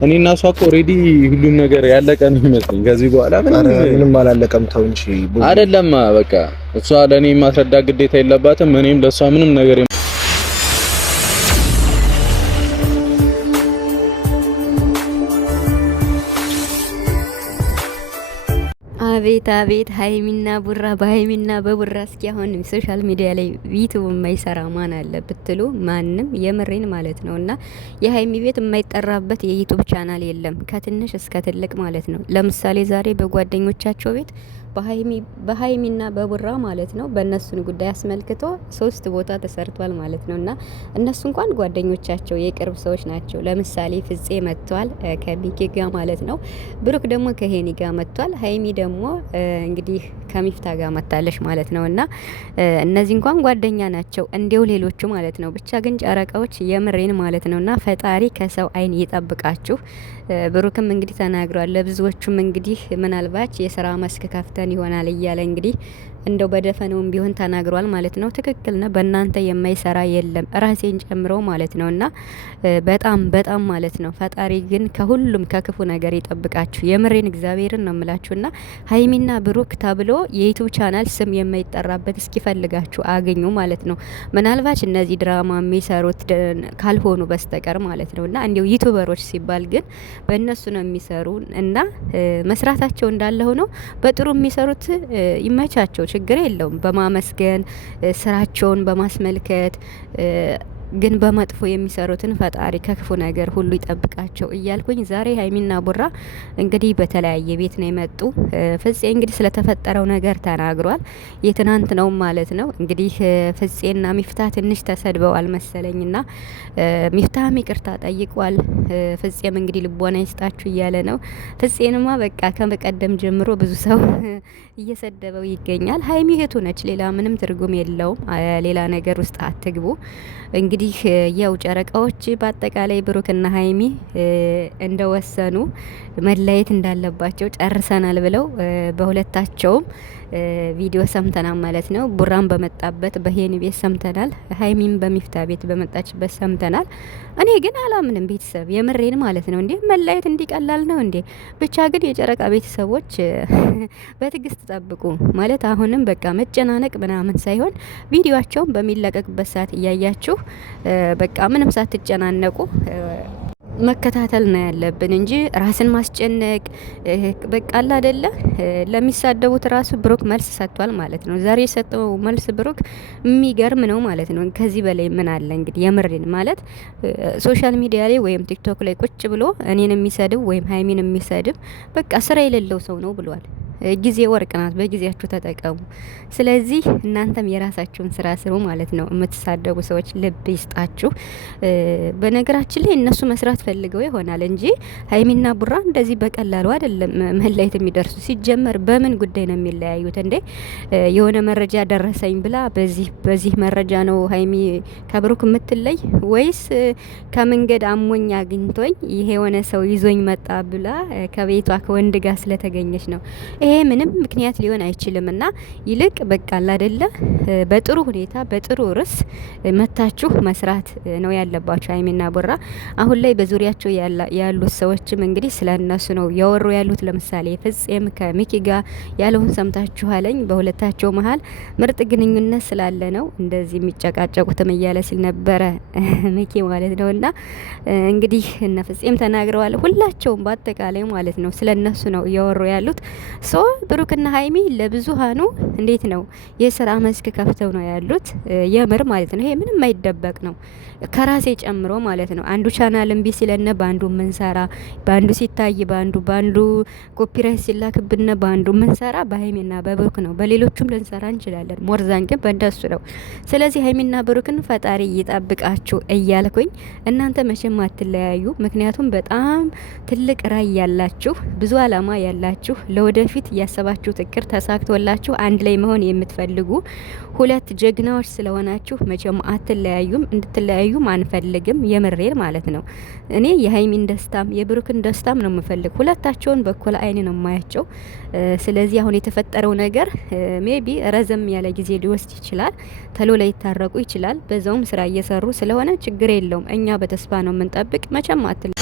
እኔና እሷ እኮ ኦሬዲ ሁሉም ነገር ያለቀ ነው የሚመስለኝ። ከዚህ በኋላ ምንም አላለቀም። ተው እንጂ አይደለም። በቃ እሷ ለኔ ማስረዳት ግዴታ የለባትም። እኔም ለእሷ ምንም ነገር አቤት አቤት ሀይሚና ቡራ በሀይሚና በቡራ እስኪ አሁን ሶሻል ሚዲያ ላይ ዩቲዩብ የማይሰራ ማን አለ ብትሉ ማንም የምሬን ማለት ነው። እና የሀይሚ ቤት የማይጠራበት የዩቲዩብ ቻናል የለም ከትንሽ እስከ ትልቅ ማለት ነው። ለምሳሌ ዛሬ በጓደኞቻቸው ቤት በሀይሚና በቡራ ማለት ነው በእነሱን ጉዳይ አስመልክቶ 3 ቦታ ተሰርቷል ማለት ነው። እና እነሱ እንኳን ጓደኞቻቸው የቅርብ ሰዎች ናቸው። ለምሳሌ ፍፄ መጥቷል ከሚኪ ጋር ማለት ነው። ብሩክ ደግሞ ከሄኒ ጋር መጥቷል። ሀይሚ ደግሞ እንግዲህ ከሚፍታ ጋር መታለሽ ማለት ነው። እና እነዚህ እንኳን ጓደኛ ናቸው እንዲው ሌሎቹ ማለት ነው። ብቻ ግን ጨረቃዎች የምሬን ማለት ነው። እና ፈጣሪ ከሰው አይን ይጠብቃችሁ። ብሩክም እንግዲህ ተናግሯል። ለብዙዎቹም እንግዲህ ምናልባት የስራ መስክ ከፍተን ይሆናል እያለ እንግዲህ እንደው በደፈነውም ቢሆን ተናግሯል ማለት ነው። ትክክል ነው። በእናንተ የማይሰራ የለም ራሴን ጨምሮ ማለት ነው። እና በጣም ማለት ነው። ፈጣሪ ግን ከሁሉም ከክፉ ነገር ይጠብቃችሁ። የምሬን እግዚአብሔርን ነው የምላችሁና ሀይሚና ብሩክ ተብሎ የዩቲዩብ ቻናል ስም የማይጠራበት እስኪፈልጋችሁ አገኙ ማለት ነው። ምናልባት እነዚህ ድራማ የሚሰሩት ካልሆኑ በስተቀር ማለት ነው። እና እንዲው ዩቲዩበሮች ሲባል ግን በእነሱ ነው የሚሰሩ እና መስራታቸው እንዳለ ሆኖ በጥሩ የሚሰሩት ይመቻቸው፣ ችግር የለውም። በማመስገን ስራቸውን በማስመልከት ግን በመጥፎ የሚሰሩትን ፈጣሪ ከክፉ ነገር ሁሉ ይጠብቃቸው እያልኩኝ ዛሬ ሀይሚና ቡራ እንግዲህ በተለያየ ቤት ነው የመጡ። ፍፄ እንግዲህ ስለተፈጠረው ነገር ተናግሯል። የትናንት ነው ማለት ነው። እንግዲህ ፍፄና ሚፍታ ትንሽ ተሰድበዋል መሰለኝና ሚፍታም ይቅርታ ጠይቋል። ፍፄም እንግዲህ ልቦና ይስጣችሁ እያለ ነው። ፍፄንማ በቃ ከመቀደም ጀምሮ ብዙ ሰው እየሰደበው ይገኛል። ሀይሚ እህቱ ነች፣ ሌላ ምንም ትርጉም የለውም። ሌላ ነገር ውስጥ አትግቡ። እንግዲህ ያው ጨረቃዎች በአጠቃላይ ብሩክና ሀይሚ እንደወሰኑ መለየት እንዳለባቸው ጨርሰናል ብለው በሁለታቸውም ቪዲዮ ሰምተናል ማለት ነው። ቡራን በመጣበት በሄኒ ቤት ሰምተናል። ሀይሚም በሚፍታ ቤት በመጣችበት ሰምተናል። እኔ ግን አላምንም ቤተሰብ የምሬን ማለት ነው። እንዴ መለየት እንዲቀላል ነው እንዴ? ብቻ ግን የጨረቃ ቤተሰቦች በትዕግስት ጠብቁ ማለት አሁንም በቃ መጨናነቅ ምናምን ሳይሆን ቪዲዮአቸውን በሚለቀቅበት ሰዓት እያያችሁ በቃ ምንም ሳትጨናነቁ መከታተል ነው ያለብን እንጂ ራስን ማስጨነቅ በቃ አለ አይደለ። ለሚሳደቡት ራሱ ብሩክ መልስ ሰጥቷል ማለት ነው። ዛሬ የሰጠው መልስ ብሩክ የሚገርም ነው ማለት ነው። ከዚህ በላይ ምን አለ እንግዲህ የምሬን ማለት ሶሻል ሚዲያ ላይ ወይም ቲክቶክ ላይ ቁጭ ብሎ እኔን የሚሰድብ ወይም ሀይሚን የሚሰድብ በቃ ስራ የሌለው ሰው ነው ብሏል። ጊዜ ወርቅ ናት፣ በጊዜያችሁ ተጠቀሙ። ስለዚህ እናንተም የራሳችሁን ስራ ስሩ ማለት ነው። የምትሳደቡ ሰዎች ልብ ይስጣችሁ። በነገራችን ላይ እነሱ መስራት ፈልገው ይሆናል እንጂ ሀይሚና ቡራ እንደዚህ በቀላሉ አይደለም መለየት የሚደርሱ። ሲጀመር በምን ጉዳይ ነው የሚለያዩት እንዴ? የሆነ መረጃ ደረሰኝ ብላ በዚህ መረጃ ነው ሀይሚ ከብሩክ የምትለይ ወይስ ከመንገድ አሞኝ አግኝቶኝ ይሄ የሆነ ሰው ይዞኝ መጣ ብላ ከቤቷ ከወንድ ጋር ስለተገኘች ነው? ይሄ ምንም ምክንያት ሊሆን አይችልም። እና ይልቅ በቃ አይደለ በጥሩ ሁኔታ በጥሩ ርዕስ መታችሁ መስራት ነው ያለባችሁ። ሀይሚና ቡራ አሁን ላይ በዙሪያቸው ያሉት ሰዎችም እንግዲህ ስለነሱ ነው ያወሩ ያሉት። ለምሳሌ ፍፄም ከሚኪ ጋር ያለውን ሰምታችኋለኝ። በሁለታቸው መሀል ምርጥ ግንኙነት ስላለ ነው እንደዚህ የሚጨቃጨቁትም እያለ ሲል ነበረ ሚኪ ማለት ነው። እና እንግዲህ እነ ፍፄም ተናግረዋል። ሁላቸውም በአጠቃላይ ማለት ነው ስለነሱ ነው እያወሩ ያሉት። ብሩክና ሀይሚ ለብዙሃኑ እንዴት ነው የስራ መስክ ከፍተው ነው ያሉት። የምር ማለት ነው። ይሄ ምንም የማይደበቅ ነው ከራሴ ጨምሮ ማለት ነው። አንዱ ቻናል እምቢ ሲለነ ባንዱ ምንሰራ፣ ባንዱ ሲታይ ባንዱ ኮፒራይት ሲላክብነ ባንዱ ምንሰራ በሀይሚና በብሩክ ነው። በሌሎቹም ልንሰራ እንችላለን። ሞርዛን ግን በእንደሱ ነው። ስለዚህ ሀይሚና ብሩክን ፈጣሪ ይጠብቃችሁ እያልኩኝ እናንተ መቼም አትለያዩ። ምክንያቱም በጣም ትልቅ ራዕይ ያላችሁ ብዙ አላማ ያላችሁ ለወደፊት ያሰባችሁት እቅድ ተሳክቶላችሁ አንድ ላይ መሆን የምትፈልጉ ሁለት ጀግናዎች ስለሆናችሁ መቼም አትለያዩም። እንድትለያዩም አንፈልግም። የምሬር ማለት ነው። እኔ የሀይሚን ደስታም የብሩክን ደስታም ነው የምፈልግ። ሁለታቸውን በኩል አይን ነው የማያቸው። ስለዚህ አሁን የተፈጠረው ነገር ሜቢ ረዘም ያለ ጊዜ ሊወስድ ይችላል። ተሎ ላይ ይታረቁ ይችላል። በዛውም ስራ እየሰሩ ስለሆነ ችግር የለውም። እኛ በተስፋ ነው የምንጠብቅ። መቼም አትለ